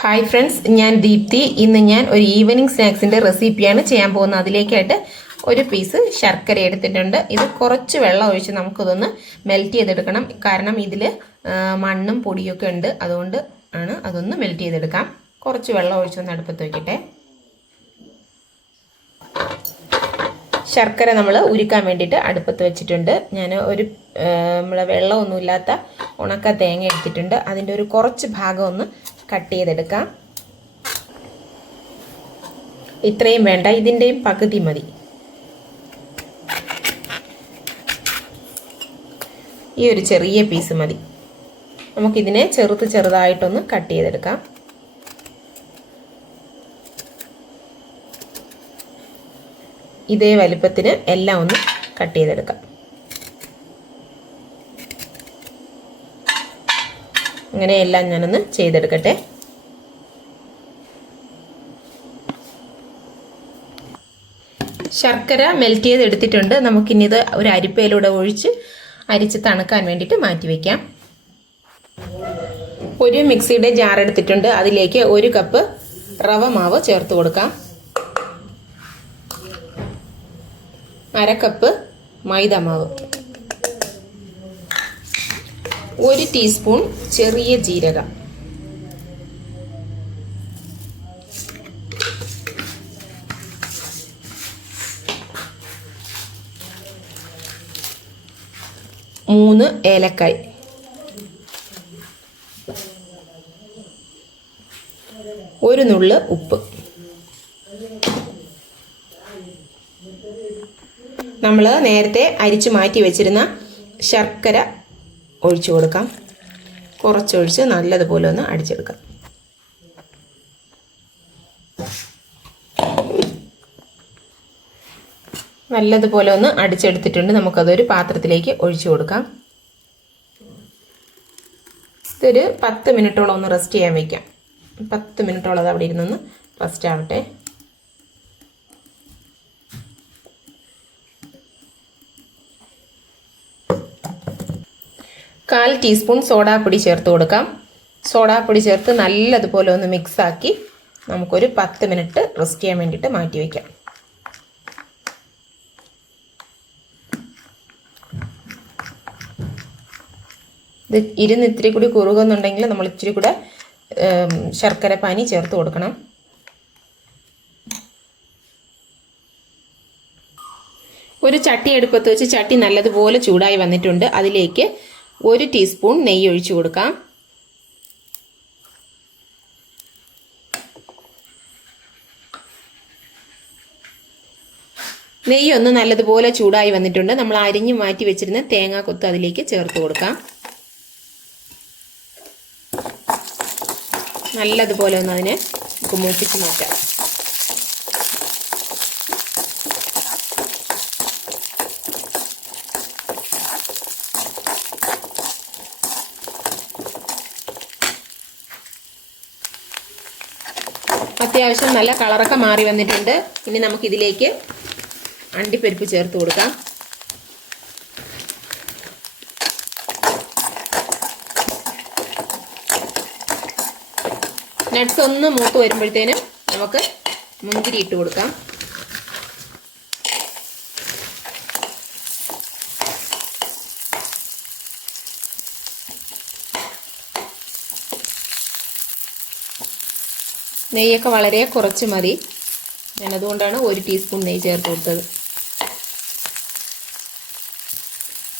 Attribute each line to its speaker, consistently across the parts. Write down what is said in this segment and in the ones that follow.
Speaker 1: Hi friends ഞാൻ ദീപ്തി. ഇന്ന് ഞാൻ ഒരു ഈവനിങ് സ്നാക്സിന്റെ റെസിപ്പിയാണ് ചെയ്യാൻ പോകുന്നത്. അതിലേക്കായിട്ട് ഒരു പീസ് ശർക്കര എടുത്തിട്ടുണ്ട്. ഇത് കുറച്ച് വെള്ളം ഒഴിച്ച് നമുക്കിതൊന്ന് മെൽറ്റ് ചെയ്തെടുക്കണം. കാരണം ഇതിൽ മണ്ണും പൊടിയൊക്കെ ഉണ്ട്. അതുകൊണ്ട് ആണ് അതൊന്ന് മെൽറ്റ് ചെയ്തെടുക്കാം. കുറച്ച് വെള്ളം ഒഴിച്ചൊന്ന് അടുപ്പത്ത് വയ്ക്കട്ടെ ശർക്കര നമ്മൾ ഉരുക്കാൻ വേണ്ടിയിട്ട് അടുപ്പത്ത് വെച്ചിട്ടുണ്ട്. ഞാൻ ഒരു നമ്മളെ വെള്ളമൊന്നുമില്ലാത്ത ഉണക്ക തേങ്ങ എടുത്തിട്ടുണ്ട്. അതിന്റെ ഒരു കുറച്ച് ഭാഗം ഒന്ന് കട്ട് ചെയ്തെടുക്കാം. ഇത്രയും വേണ്ട ഇതിന്റെയും പകുതി മതി. ഈ ഒരു ചെറിയ പീസ് മതി. നമുക്കിതിനെ ചെറുത് ചെറുതായിട്ടൊന്ന് കട്ട് ചെയ്തെടുക്കാം. ഇതേ വലിപ്പത്തിന് എല്ലാം ഒന്ന് കട്ട് ചെയ്തെടുക്കാം. അങ്ങനെ എല്ലാം ഞാനൊന്ന് ചെയ്തെടുക്കട്ടെ. ശർക്കര മെൽറ്റ് ചെയ്ത് എടുത്തിട്ടുണ്ട്. നമുക്കിനിത് ഒരു അരിപ്പയിലൂടെ ഒഴിച്ച് അരിച്ച് തണുക്കാൻ വേണ്ടിയിട്ട് മാറ്റി വയ്ക്കാം ഒരു മിക്സിയുടെ ജാർ എടുത്തിട്ടുണ്ട്. അതിലേക്ക് ഒരു കപ്പ് റവ മാവ് ചേർത്ത് കൊടുക്കാം. അര കപ്പ് മൈദ മാവ്. ഒരു ടീസ്പൂൺ ചെറിയ ജീരകം. മൂന്ന് ഏലക്കായ്. ഒരു നുള്ള് ഉപ്പ്. നമ്മൾ നേരത്തെ അരിച്ചു മാറ്റി വെച്ചിരുന്ന ശർക്കര ഒഴിച്ചു കൊടുക്കാം. കുറച്ചൊഴിച്ച് നല്ലതുപോലെ ഒന്ന് അടിച്ചെടുക്കാം. നല്ലതുപോലെ ഒന്ന് അടിച്ചെടുത്തിട്ടുണ്ട്. നമുക്കതൊരു പാത്രത്തിലേക്ക് ഒഴിച്ചു കൊടുക്കാം. ഇതൊരു പത്ത് മിനിറ്റോളം ഒന്ന് റെസ്റ്റ് ചെയ്യാൻ വയ്ക്കാം പത്ത് മിനിറ്റോളം അത് അവിടെ ഇരുന്നൊന്ന് റെസ്റ്റ് ആവട്ടെ. കാൽ ടീസ്പൂൺ സോഡാപ്പൊടി ചേർത്ത് കൊടുക്കാം. സോഡാപ്പൊടി ചേർത്ത് നല്ലതുപോലെ ഒന്ന് മിക്സാക്കി നമുക്കൊരു പത്ത് മിനിറ്റ് റെസ്റ്റ് ചെയ്യാൻ വേണ്ടിയിട്ട് മാറ്റി വയ്ക്കാം ഇത് ഇരുന്ന് ഇത്തിരി കൂടി കുറുകുന്നുണ്ടെങ്കിൽ നമ്മൾ ഇച്ചിരി കൂടെ ശർക്കര പാനി ചേർത്ത് കൊടുക്കണം. ഒരു ചട്ടി എടുപ്പത്ത് വെച്ച് ചട്ടി നല്ലതുപോലെ ചൂടായി വന്നിട്ടുണ്ട്. അതിലേക്ക് ഒരു ടീസ്പൂൺ നെയ്യ് ഒഴിച്ചു കൊടുക്കാം. നെയ്യ് ഒന്ന് നല്ലതുപോലെ ചൂടായി വന്നിട്ടുണ്ട്. നമ്മൾ അരിഞ്ഞു മാറ്റി വെച്ചിരുന്ന തേങ്ങാ കൊത്ത് അതിലേക്ക് ചേർത്ത് കൊടുക്കാം. നല്ലതുപോലെ ഒന്ന് അതിനെ മൂപ്പിച്ച് മാറ്റാം. അത്യാവശ്യം നല്ല കളറൊക്കെ മാറി വന്നിട്ടുണ്ട്. ഇനി നമുക്കിതിലേക്ക് അണ്ടിപ്പരിപ്പ് ചേർത്ത് കൊടുക്കാം. നട്ട്സ് ഒന്ന് മൂത്ത് വരുമ്പോഴത്തേനും നമുക്ക് മുന്തിരി ഇട്ട് കൊടുക്കാം. നെയ്യൊക്കെ വളരെ കുറച്ച് മതി. ഞാൻ അതുകൊണ്ടാണ് ഒരു ടീസ്പൂൺ നെയ്യ് ചേർത്ത് കൊടുത്തത്.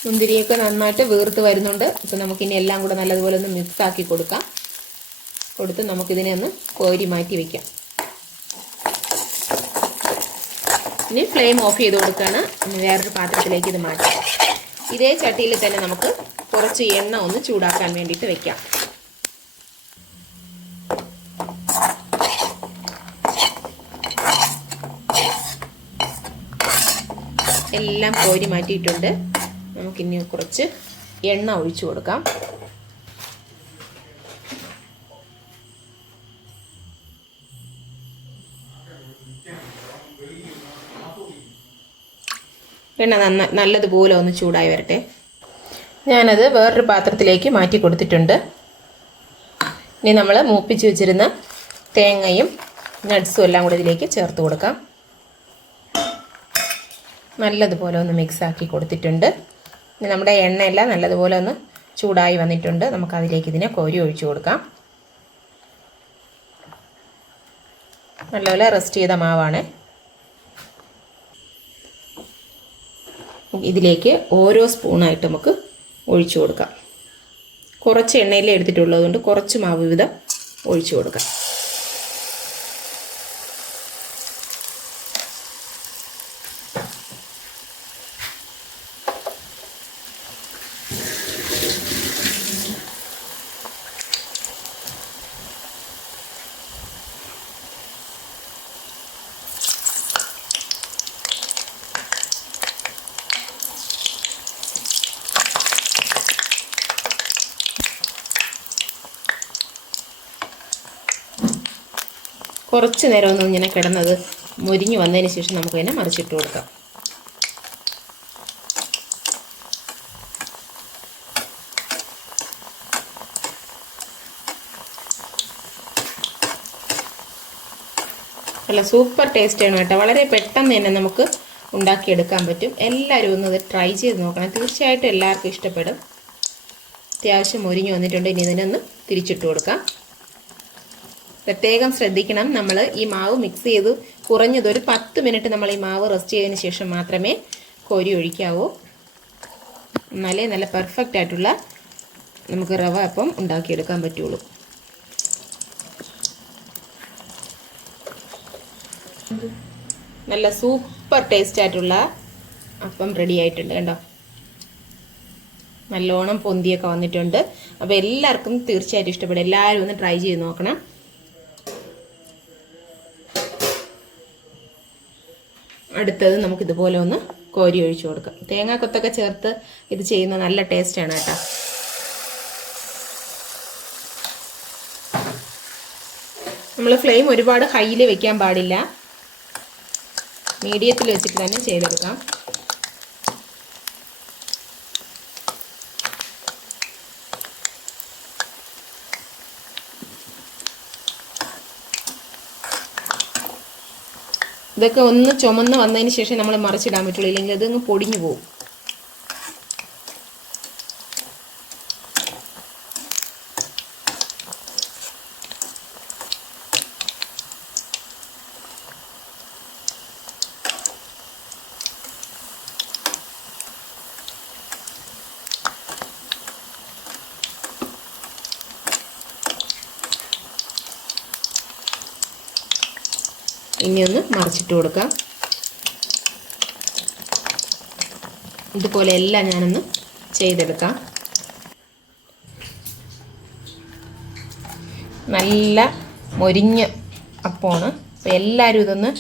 Speaker 1: മുന്തിരിയൊക്കെ നന്നായിട്ട് വീർത്ത് വരുന്നുണ്ട്. അപ്പോൾ നമുക്കിനി എല്ലാം കൂടെ നല്ലതുപോലെ ഒന്ന് മിക്സ് ആക്കി കൊടുക്കാം. കൊടുത്ത് നമുക്കിതിനെ ഒന്ന് കോരി മാറ്റി വയ്ക്കാം ഇനി ഫ്ലെയിം ഓഫ് ചെയ്ത് കൊടുക്കുകയാണ് വേറൊരു പാത്രത്തിലേക്ക് ഇത് മാറ്റാം. ഇതേ ചട്ടിയിൽ തന്നെ നമുക്ക് കുറച്ച് എണ്ണ ഒന്ന് ചൂടാക്കാൻ വേണ്ടിയിട്ട് വെക്കാം. എല്ലാം കോരി മാറ്റിയിട്ടുണ്ട്. നമുക്കിനി കുറച്ച് എണ്ണ ഒഴിച്ചു കൊടുക്കാം. എണ്ണ നന്ന നല്ലതുപോലെ ഒന്ന് ചൂടായി വരട്ടെ. ഞാനത് വേറൊരു പാത്രത്തിലേക്ക് മാറ്റി കൊടുത്തിട്ടുണ്ട്. ഇനി നമ്മൾ മൂപ്പിച്ച് വെച്ചിരുന്ന തേങ്ങയും നട്ട്സും എല്ലാം കൂടി ഇതിലേക്ക് ചേർത്ത് കൊടുക്കാം. നല്ലതുപോലെ ഒന്ന് മിക്സ് ആക്കി കൊടുത്തിട്ടുണ്ട് നമ്മുടെ എണ്ണയെല്ലാം നല്ലതുപോലെ ഒന്ന് ചൂടായി വന്നിട്ടുണ്ട്. നമുക്ക് അതിലേക്ക് ഇതിനെ കോരി ഒഴിച്ചു കൊടുക്കാം. നല്ലപോലെ റെസ്റ്റ് ചെയ്ത മാവാണ്. ഇതിലേക്ക് ഓരോ സ്പൂണായിട്ട് നമുക്ക് ഒഴിച്ചു കൊടുക്കാം. കുറച്ച് എണ്ണയിലേ എടുത്തിട്ടുള്ളതുകൊണ്ട് കുറച്ച് മാവ് വിധം ഒഴിച്ചു കൊടുക്കാം. കുറച്ച് നേരം ഒന്ന് ഇങ്ങനെ കിടന്നത് മുരിഞ്ഞ് വന്നതിന് ശേഷം നമുക്ക് തന്നെ മറിച്ചിട്ട് കൊടുക്കാം. നല്ല സൂപ്പർ ടേസ്റ്റാണ് കേട്ടോ. വളരെ പെട്ടെന്ന് തന്നെ നമുക്ക് ഉണ്ടാക്കിയെടുക്കാൻ പറ്റും. എല്ലാവരും ഒന്ന് ഇത് ട്രൈ ചെയ്ത് നോക്കണം. തീർച്ചയായിട്ടും എല്ലാവർക്കും ഇഷ്ടപ്പെടും. അത്യാവശ്യം മുരിഞ്ഞ് വന്നിട്ടുണ്ട്. ഇനി ഇതിനൊന്ന് തിരിച്ചിട്ട് കൊടുക്കാം. പ്രത്യേകം ശ്രദ്ധിക്കണം. നമ്മൾ ഈ മാവ് മിക്സ് ചെയ്ത് കുറഞ്ഞത് ഒരു പത്ത് മിനിറ്റ് നമ്മൾ ഈ മാവ് റെസ്റ്റ് ചെയ്തതിന് ശേഷം മാത്രമേ കോരി ഒഴിക്കാവൂ. എന്നാലേ നല്ല പെർഫെക്റ്റ് ആയിട്ടുള്ള നമുക്ക് റവ അപ്പം ഉണ്ടാക്കിയെടുക്കാൻ പറ്റുള്ളൂ. നല്ല സൂപ്പർ ടേസ്റ്റ് ആയിട്ടുള്ള അപ്പം റെഡി ആയിട്ടുണ്ട് കണ്ടോ? നല്ലോണം പൊന്തിയൊക്കെ വന്നിട്ടുണ്ട്. അപ്പോൾ എല്ലാവർക്കും തീർച്ചയായിട്ടും ഇഷ്ടപ്പെടും. എല്ലാവരും ഒന്ന് ട്രൈ ചെയ്ത് നോക്കണം. അടുത്തത് നമുക്ക് ഇതുപോലെ ഒന്ന് കോരി ഒഴിച്ചു കൊടുക്കാം. തേങ്ങാക്കൊത്തൊക്കെ ചേർത്ത് ഇത് ചെയ്യുന്ന നല്ല ടേസ്റ്റ് ആണ് കേട്ടോ. നമ്മൾ ഫ്ലെയിം ഒരുപാട് ഹൈയിൽ വെക്കാൻ പാടില്ല. മീഡിയത്തിൽ വെച്ചിട്ട് തന്നെ ചെയ്തെടുക്കാം. ഇതൊക്കെ ഒന്ന് ചുമന്ന് വന്നതിന് ശേഷം നമ്മൾ മറിച്ചിടാൻ പറ്റുള്ളൂ. ഇല്ലെങ്കിൽ അതങ്ങ് പൊടിഞ്ഞു പോകും. ഇനി ഒന്ന് മറിച്ചിട്ട് കൊടുക്കാം. ഇതുപോലെ എല്ലാം ഞാനൊന്ന് ചെയ്തെടുക്കാം. നല്ല മൊരിഞ്ഞ അപ്പമാണ്. അപ്പോൾ എല്ലാവരും ഇതൊന്ന്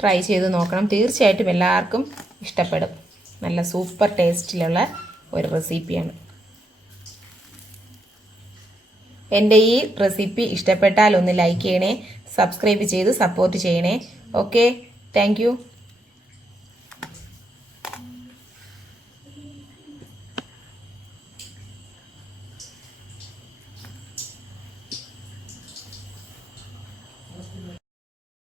Speaker 1: ട്രൈ ചെയ്ത് നോക്കണം. തീർച്ചയായിട്ടും എല്ലാവർക്കും ഇഷ്ടപ്പെടും. നല്ല സൂപ്പർ ടേസ്റ്റിലുള്ള ഒരു റെസിപ്പിയാണ്. എന്റെ ഈ റെസിപ്പി ഇഷ്ടപ്പെട്ടാൽ ഒന്ന് ലൈക്ക് ചെയ്യണേ സബ്സ്ക്രൈബ് ചെയ്ത് സപ്പോർട്ട് ചെയ്യണേ. Okay thank